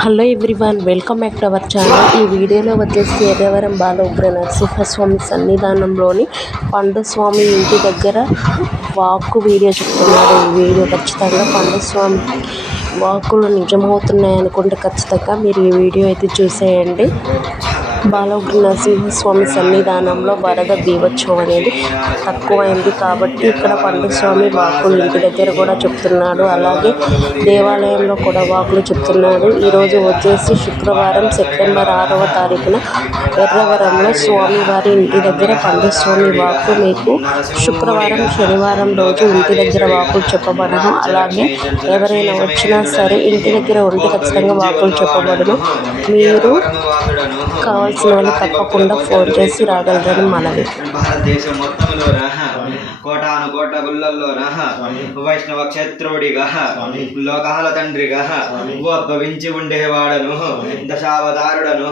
Hello everyone, welcome back to our channel. ఈ వీడియోలో వచ్చేసి ఎర్రవరం బాల ఉగ్ర నరసింహస్వామి సన్నిధానంలోని పండుస్వామి ఇంటి దగ్గర వాక్కు వీడియో చెప్తున్నాడు. ఈ వీడియో ఖచ్చితంగా పండుస్వామి వాక్కులు నిజమవుతున్నాయి అనుకుంటే ఖచ్చితంగా మీరు ఈ వీడియో అయితే చూసేయండి. బాలఉగ్ర నరసింహస్వామి సన్నిధానంలో వరద బీభత్సం అనేది తక్కువైంది కాబట్టి ఇక్కడ పండుస్వామి వాక్కులు ఇంటి దగ్గర కూడా చెప్తున్నాడు. అలాగే దేవాలయంలో కూడా వాక్కులు చెప్తున్నాడు. ఈరోజు వచ్చేసి శుక్రవారం సెప్టెంబర్ 6వ తారీఖున ఎర్రవరంలో స్వామివారి ఇంటి దగ్గర పండుస్వామి వాక్కు మీకు శుక్రవారం శనివారం రోజు ఇంటి దగ్గర వాక్కులు చెప్పబడను. అలాగే ఎవరైనా వచ్చినా సరే ఇంటి దగ్గర ఉండి ఖచ్చితంగా వాక్కులు చెప్పబడను. మీరు కావాల్సిన వాళ్ళు తప్పకుండా ఫోన్ చేసి రాగలరని మనవి. భారతదేశం మొత్తంలో కోటాను కోట్ల గుళ్ళల్లోన వైష్ణవ క్షేత్రుడిగా లోకాల తండ్రిగా ఉద్భవించి ఉండేవాడను. దశావతారుడను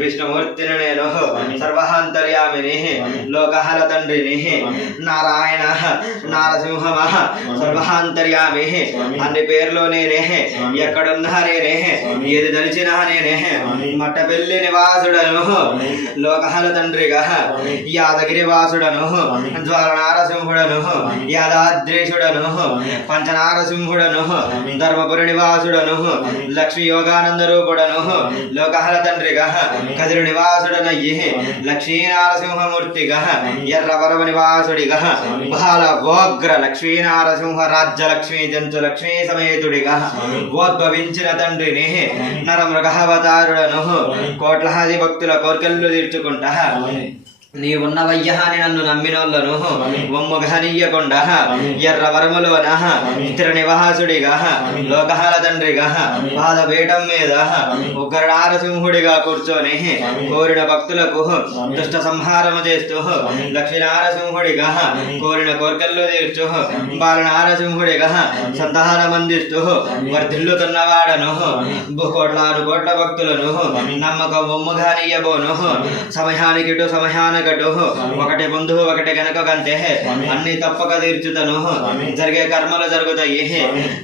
విష్ణుమూర్తిని నేను సర్వాంతర్యామిని లోకాల తండ్రిని నారాయణ నారసింహమ సర్వాంతర్యామి అన్ని పేర్లో నేనే, ఎక్కడున్నా నేనే, ఏది దలిచినా నేనే. మట్టపెల్లి నివాసుడను లోకాల తండ్రిగా యాదగిరి వాసుడను జ్వాలనారసింహుడను యాదాద్రీషుడను పంచనారసింహుడను ధర్మపురి నివాసుడను లక్ష్మీ యోగానంద రూపుడను లోకాల తండ్రిగా కదిరి నివాసుడనయ్యి లక్ష్మీనారసింహమూర్తిగా ఎర్రవరమ నివాసుడిగా బాల వోగ్ర లక్ష్మీనారసింహ రాజ్య లక్ష్మీ జంతు లక్ష్మీ సమేతుడిగా ఉద్భవించిన తండ్రిని నరమృగవతారుడను కోట్లాది భక్తుల కోర్కెళ్ళు తీర్చుకుంటా నీవున్నవయ్యా అని నన్ను నమ్మినోళ్ళను వమ్ముగనీయకుండా ఎర్రవరములోన స్థిర నివాసుడిగా లోకాల తండ్రిగా పాదపీఠం మీద ఉగ్ర నారసింహుడిగా కూర్చొని కోరిన భక్తులకు దుష్ట సంహారము చేస్తూ లక్ష్మీనారసింహుడిగా కోరిన కోరికల్లో తీర్చు బాలనారసింహుడిగా సంతానం అందిస్తూ వర్ధిల్లుతున్నవాడను కోట్లాను కోట్ల భక్తులను నమ్మకం వమ్ముగానీయబోను. సమయానికి ఇటు సమయానికి ఒకటి ముందు ఒకటి వెనక కంటే అన్ని తప్పక తీర్చుతను. జరిగే కర్మలు జరుగుతాయి,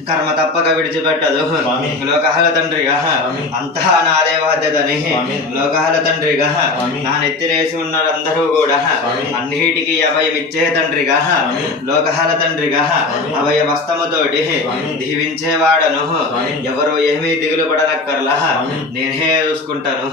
కర్మ తప్పక విడిచిపెట్టదు. లోకాల తండ్రిగా అంతా నాదే బాధ్యతని లోకాల తండ్రిగా నా నెత్తినేసి ఉన్నదందరూ కూడా అన్నిటికీ అభయమిచ్చే తండ్రిగా లోకాల తండ్రిగా అభయ వస్తముతోటి దీవించేవాడను. ఎవరు ఏమీ దిగులు పడనక్కర్లా, నేనే చూసుకుంటాను.